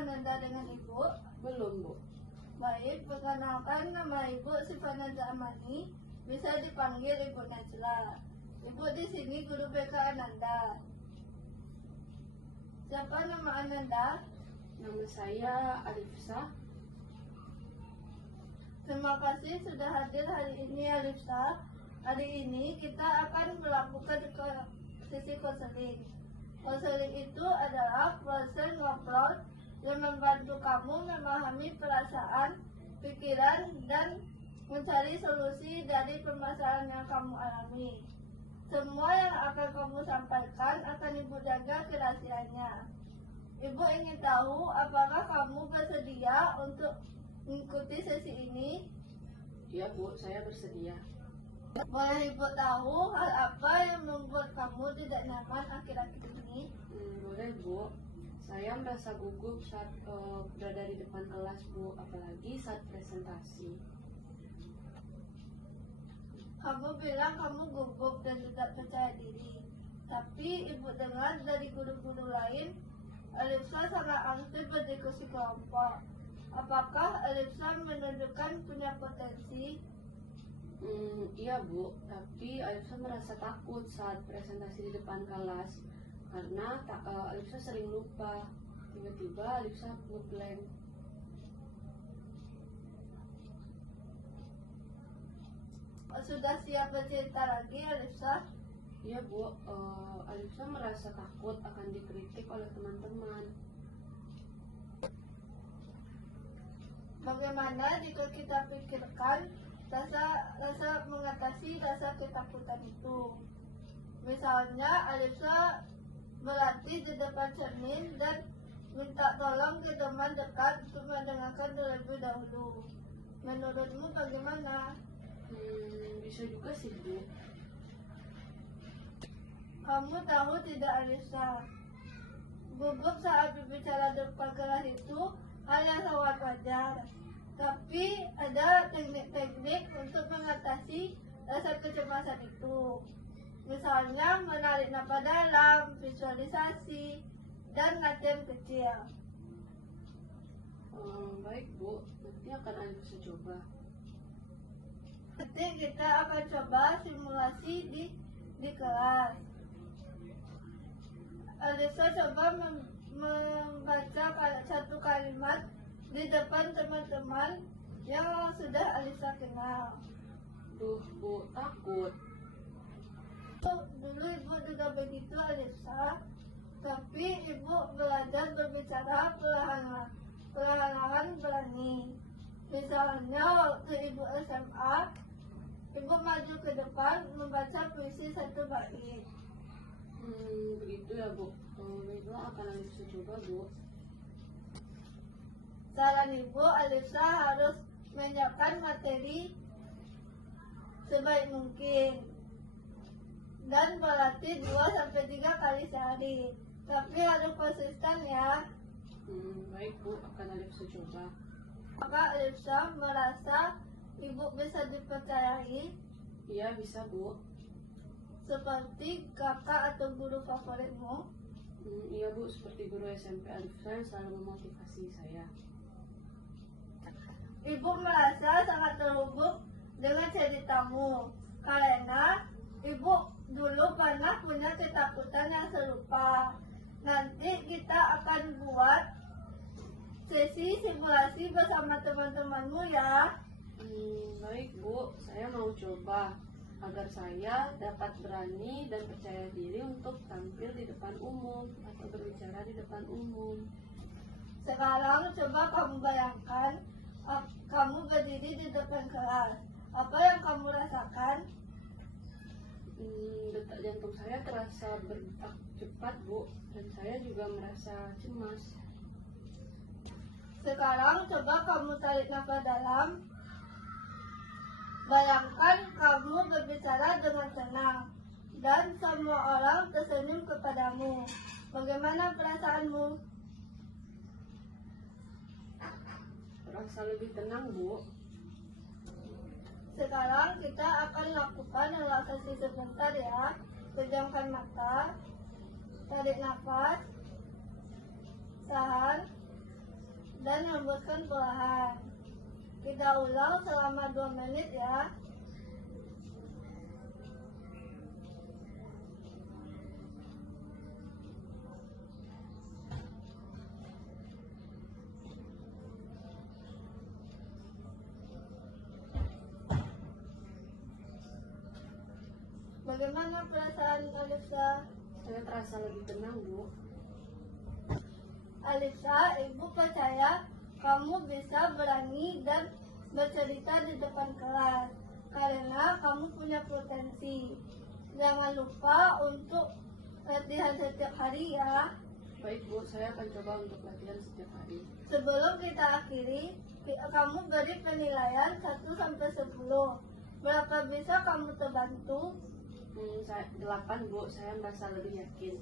Ananda dengan Ibu? Belum, Bu. Baik, perkenalkan nama Ibu Syifa Najla Amani, bisa dipanggil Ibu Najla. Ibu di sini guru BK Ananda. Siapa nama Ananda? Nama saya Alifsa. Terima kasih sudah hadir hari ini Alifsa. Hari ini kita akan melakukan sesi konseling. Konseling itu adalah proses ngobrol yang membantu kamu memahami perasaan, pikiran, dan mencari solusi dari permasalahan yang kamu alami. Semua yang akan kamu sampaikan akan Ibu jaga kerahasiaannya. Ibu ingin tahu apakah kamu bersedia untuk mengikuti sesi ini? Iya, Bu, saya bersedia. Boleh Ibu tahu hal apa yang membuat kamu tidak nyaman akhir-akhir ini? Boleh, Bu. Saya merasa gugup saat berada di depan kelas, Bu, apalagi saat presentasi. Kamu bilang kamu gugup dan tidak percaya diri. Tapi Ibu dengar dari guru-guru lain, Alifsa sangat aktif berdiskusi kelompok. Apakah Alifsa menunjukkan punya potensi? Iya, Bu, tapi Alifsa merasa takut saat presentasi di depan kelas karena Alifsa sering lupa. Tiba-tiba Alifsa ngeblank. Sudah siap bercerita lagi Alifsa? Iya, Bu, Alifsa merasa takut akan dikritik oleh teman-teman. Bagaimana jika kita pikirkan rasa mengatasi rasa ketakutan itu? Misalnya Alifsa berlatih di depan cermin dan minta tolong ke teman dekat untuk mendengarkan terlebih dahulu. Menurutmu bagaimana? Bisa juga sih, Bu. Kamu tahu tidak Alifsa, gugup saat berbicara depan kelas itu hal yang sangat wajar. Tapi ada teknik-teknik untuk mengatasi rasa kecemasan itu. Misalnya menarik napas dalam, visualisasi, dan latihan kecil. Baik, Bu, nanti akan Alifsa coba. Nanti kita akan coba simulasi di kelas. Alifsa coba membaca satu kalimat di depan teman-teman yang sudah Alifsa kenal. Duh, Bu, takut. Dulu Ibu juga begitu Alifsa, tapi Ibu belajar berbicara perlahan-lahan berani. Misalnya waktu Ibu SMA, Ibu maju ke depan membaca puisi satu bait. Begitu ya, Bu. Itu akan Alifsa coba, Bu. Saran Ibu, Alifsa harus menyiapkan materi sebaik mungkin dan berlatih 2-3 kali sehari. Tapi harus konsisten ya. Baik, Bu, akan Alifsa coba. Apakah Alifsa merasa Ibu bisa dipercayai? Iya, bisa, Bu. Seperti kakak atau guru favoritmu? Iya, Bu, seperti guru SMP Alifsa yang selalu memotivasi saya. Ibu merasa sangat terhubung dengan ceritamu karena Ibu dulu pernah punya ketakutan yang serupa. Nanti kita akan buat sesi simulasi bersama teman-temanmu ya. Baik, Bu, saya mau coba agar saya dapat berani dan percaya diri untuk tampil di depan umum atau berbicara di depan umum. Sekarang coba kamu bayangkan kamu berdiri di depan kelas. Apa yang kamu rasakan? Detak jantung saya terasa berdetak cepat, Bu, dan saya juga merasa cemas. Sekarang coba kamu tarik nafas dalam. Bayangkan kamu berbicara dengan tenang dan semua orang tersenyum kepadamu. Bagaimana perasaanmu? Terasa lebih tenang, Bu. Sekarang kita akan lakukan relaksasi sebentar ya. Pejamkan mata, tarik nafas, tahan, dan hembuskan perlahan. Kita ulang selama 2 menit ya. Bagaimana perasaan Alisa? Saya terasa lebih tenang, Bu. Alisa, ibu percaya kamu bisa berani dan bercerita di depan kelas karena kamu punya potensi. Jangan lupa untuk latihan setiap hari ya. Baik, Bu, saya akan coba untuk latihan setiap hari. Sebelum kita akhiri, kamu beri penilaian 1 sampai 10. Berapa bisa kamu terbantu? 8, Bu, saya merasa lebih yakin.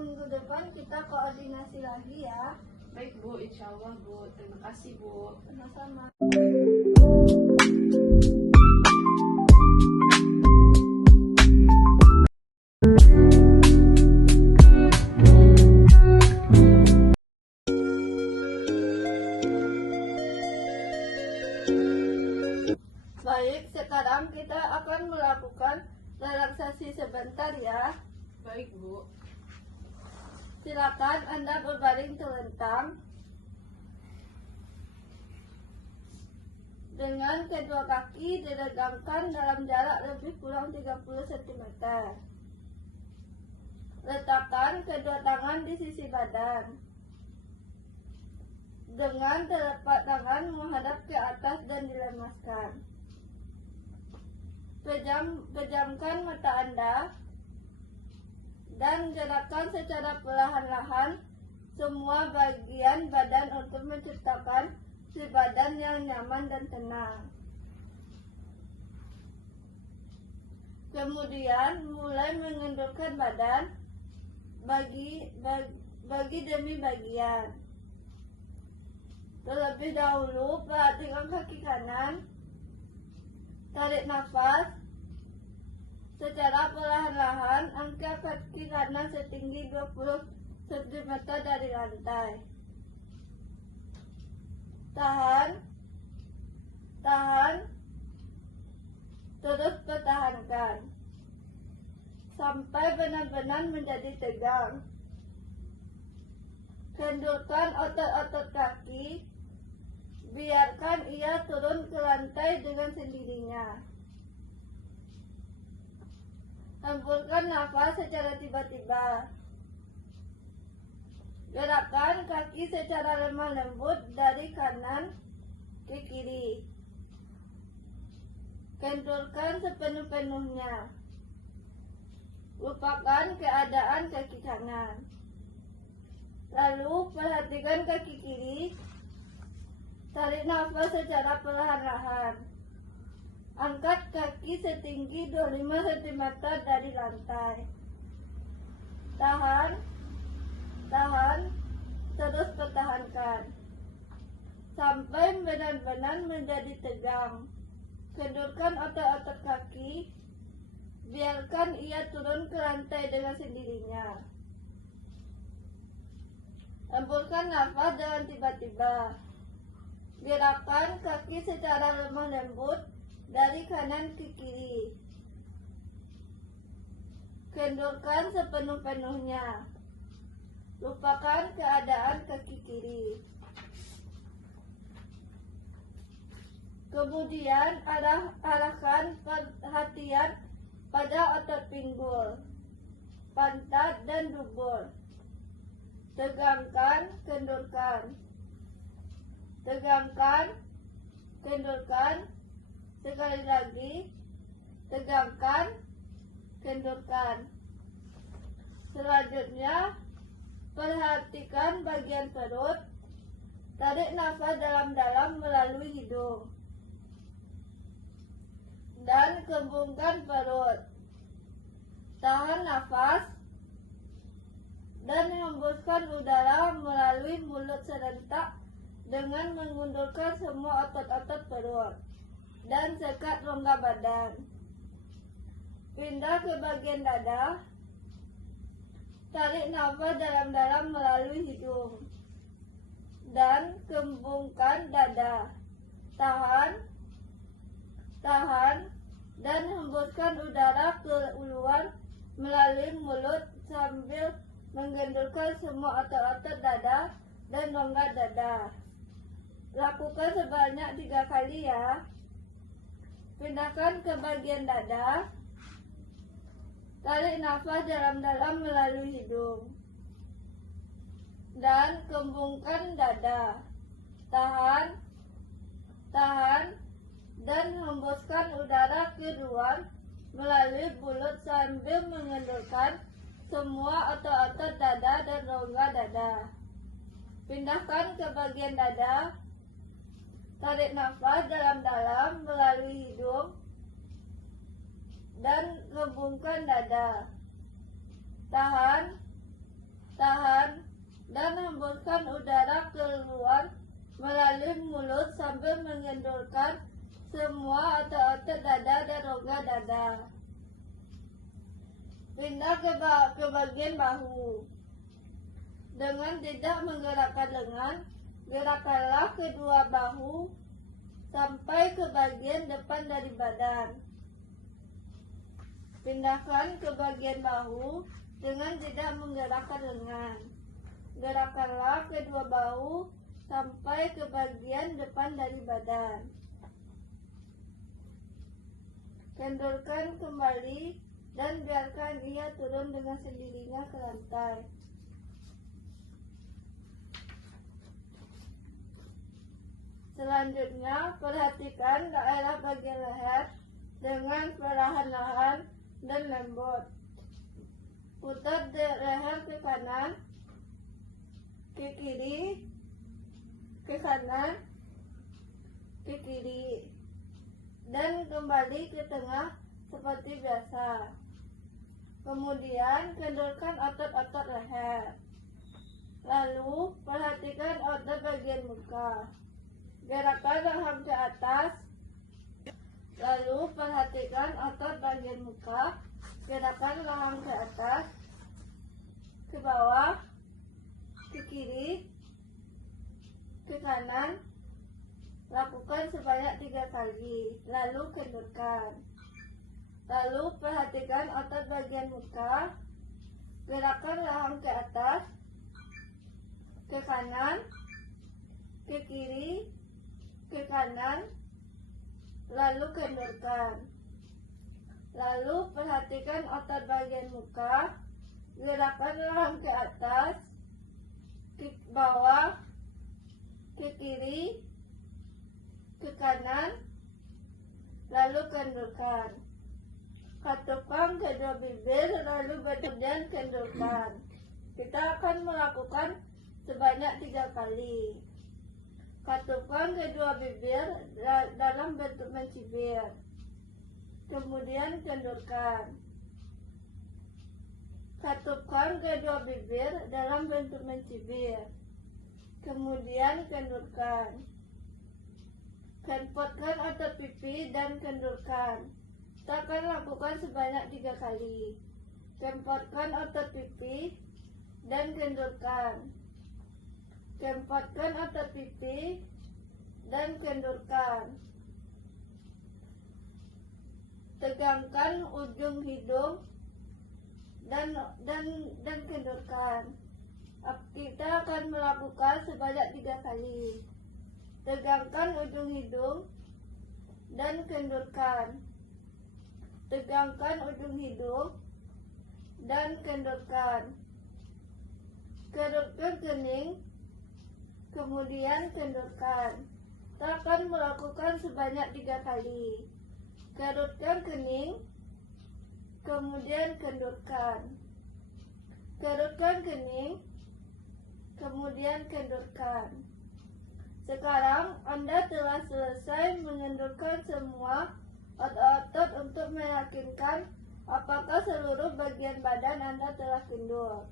Minggu depan kita koordinasi lagi ya. Baik, Bu, insya Allah, Bu. Terima kasih, Bu. Sama-sama. Baik, sekarang kita akan melakukan relaksasi sebentar ya. Baik, Bu. Silakan Anda berbaring terlentang dengan kedua kaki diregangkan dalam jarak lebih kurang 30 cm. Letakkan kedua tangan di sisi badan. Dengan telapak tangan menghadap ke atas dan dilemaskan. Pejamkan mata Anda dan gerakkan secara perlahan-lahan semua bagian badan untuk menciptakan si badan yang nyaman dan tenang. Kemudian mulai mengendurkan badan bagi demi bagian. Terlebih dahulu perhatikan kaki kanan. Tarik nafas. Secara perlahan-lahan, angkat kaki kanan setinggi 20 cm dari lantai. Tahan. Terus pertahankan. Sampai benar-benar menjadi tegang. Kendurkan otot-otot kaki. Biarkan ia turun ke lantai dengan sendirinya. Hembuskan nafas secara tiba-tiba. Gerakkan kaki secara lemah lembut dari kanan ke kiri. Kendurkan sepenuh-penuhnya. Lupakan keadaan kaki kanan. Lalu perhatikan kaki kiri. Tarik nafas secara perlahan-lahan. Angkat kaki setinggi 25 cm dari lantai. Tahan, terus pertahankan. Sampai benar-benar menjadi tegang. Kendurkan otot-otot kaki. Biarkan ia turun ke lantai dengan sendirinya. Hembuskan nafas dengan tiba-tiba. Gerakkan kaki secara lemah lembut dari kanan ke kiri. Kendurkan sepenuh-penuhnya. Lupakan keadaan kaki kiri. Kemudian arahkan perhatian pada otot pinggul, pantat, dan dubur. Tegangkan, kendurkan. Tegangkan, kendurkan. Sekali lagi. Tegangkan, kendurkan. Selanjutnya, perhatikan bagian perut. Tarik nafas dalam-dalam melalui hidung. Dan kembungkan perut. Tahan nafas. Dan hembuskan udara melalui mulut serentak dengan mengundurkan semua otot-otot perut dan sekat rongga badan. Pindah ke bagian dada. Tarik nafas dalam-dalam melalui hidung dan kembungkan dada. Tahan, tahan, dan hembuskan udara keluar melalui mulut sambil menggendurkan semua otot-otot dada dan rongga dada. Lakukan sebanyak 3 kali ya. Pindahkan ke bagian dada. Tarik nafas dalam-dalam melalui hidung. Dan kembungkan dada. Tahan, tahan, dan hembuskan udara keluar melalui mulut sambil mengendurkan semua otot-otot dada dan rongga dada. Pindahkan ke bagian dada. Tarik nafas dalam-dalam melalui hidung dan kembungkan dada. Tahan, tahan, dan hembuskan udara keluar melalui mulut sambil mengendurkan semua otot-otot dada dan rongga dada. Pindah ke bagian bahu. Dengan tidak menggerakkan lengan, gerakkanlah kedua bahu sampai ke bagian depan dari badan. Pindahkan ke bagian bahu dengan tidak menggerakkan lengan. Gerakkanlah kedua bahu sampai ke bagian depan dari badan. Kendurkan kembali dan biarkan ia turun dengan sendirinya ke lantai. Selanjutnya, perhatikan daerah bagian leher dengan perlahan-lahan dan lembut. Putar leher ke kanan, ke kiri, ke kanan, ke kiri, dan kembali ke tengah seperti biasa. Kemudian, kendurkan otot-otot leher. Lalu, perhatikan otot bagian muka. Gerakkan rahang ke atas. Lalu perhatikan otot bagian muka. Gerakkan rahang ke atas, ke bawah, ke kiri, ke kanan. Lakukan sebanyak 3 kali. Lalu kendurkan. Lalu perhatikan otot bagian muka. Gerakkan rahang ke atas, ke kanan, ke kiri, ke kanan, lalu kendurkan. Lalu perhatikan otot bagian muka. Gerakkan rahang ke atas, ke bawah, ke kiri, ke kanan, lalu kendurkan. Katupkan kedua bibir, lalu kemudian kendurkan. Kita akan melakukan sebanyak 3 kali. Katupkan kedua bibir dalam bentuk mencibir. Kemudian kendurkan. Katupkan kedua bibir dalam bentuk mencibir. Kemudian kendurkan. Kempotkan otot pipi dan kendurkan. Kita akan lakukan sebanyak 3 kali. Kempotkan otot pipi dan kendurkan. Kempotkan otot pipi dan kendurkan. Tegangkan ujung hidung dan kendurkan. Kita akan melakukan sebanyak 3 kali. Tegangkan ujung hidung dan kendurkan. Tegangkan ujung hidung dan kendurkan. Kerutkan kening, kemudian kendurkan. Kita akan melakukan sebanyak 3 kali. Kerutkan kening, kemudian kendurkan. Kerutkan kening, kemudian kendurkan. Sekarang Anda telah selesai mengendurkan semua otot-otot untuk meyakinkan apakah seluruh bagian badan Anda telah kendur.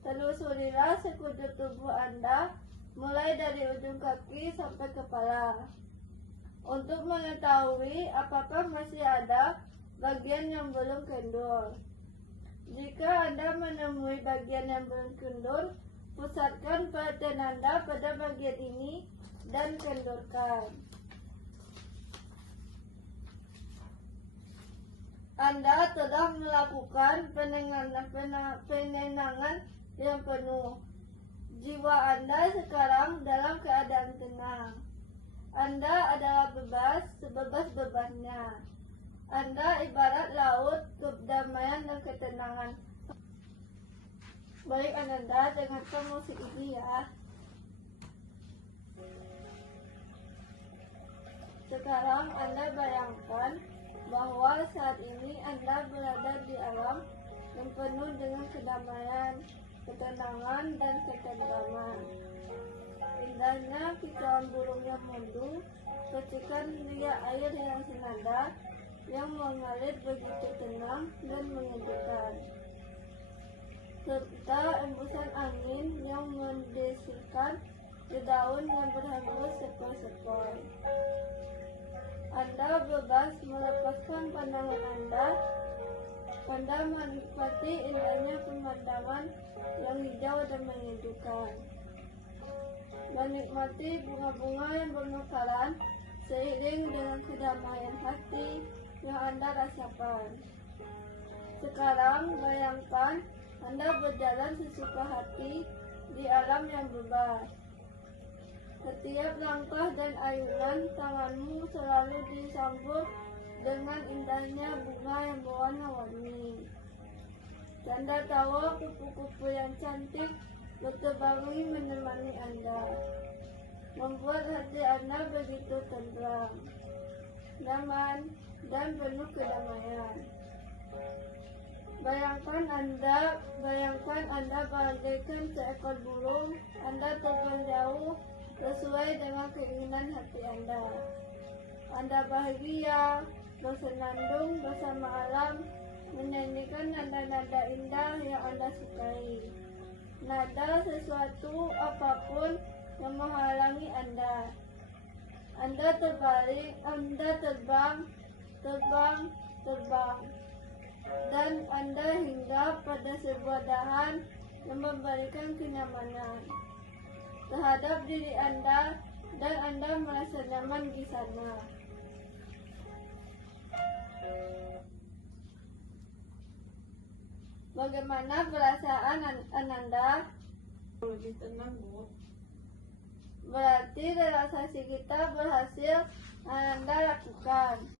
Telusurilah sekujur tubuh Anda mulai dari ujung kaki sampai kepala untuk mengetahui apakah masih ada bagian yang belum kendur. Jika Anda menemui bagian yang belum kendur, Pusatkan perhatian Anda pada bagian ini dan kendorkan. Anda telah melakukan penenangan yang penuh. Jiwa Anda sekarang dalam keadaan tenang. Anda adalah bebas sebebas-bebasnya. Anda ibarat laut kedamaian dan ketenangan. Baik Ananda, dengarkan musik ini ya. Sekarang Anda bayangkan bahwa saat ini Anda berada di alam yang penuh dengan kedamaian, ketenangan, dan ketentraman. Indahnya kicauan burung yang merdu, percikan riak air yang senada, yang mengalir begitu tenang dan menyejukkan, serta embusan angin yang mendesirkan daun yang berhembus sepoi-sepoi. Anda bebas melepaskan pandangan Anda. Anda menikmati indahnya pemandangan yang hijau dan menyejukkan. Menikmati bunga-bunga yang bermekaran seiring dengan kedamaian hati yang Anda rasakan. Sekarang bayangkan Anda berjalan sesuka hati di alam yang bebas. Setiap langkah dan ayunan tanganmu selalu disambut dengan indahnya bunga yang berwarna-warni. Tanda tawa kupu-kupu yang cantik bertebangi menemani Anda, membuat hati Anda begitu tenteram, nyaman, dan penuh kedamaian. Bayangkan Anda bagaikan seekor burung. Anda terbang jauh sesuai dengan keinginan hati Anda. Anda bahagia, bersenandung bersama alam, menyanyikan nada-nada indah yang Anda sukai. Nada sesuatu apapun yang menghalangi Anda. Anda terbang, dan Anda hinggap pada sebuah dahan yang memberikan kenyamanan terhadap diri Anda, dan Anda merasa nyaman di sana. Bagaimana perasaan Ananda? Lebih tenang, Bu. Berarti relaksasi kita berhasil Ananda lakukan.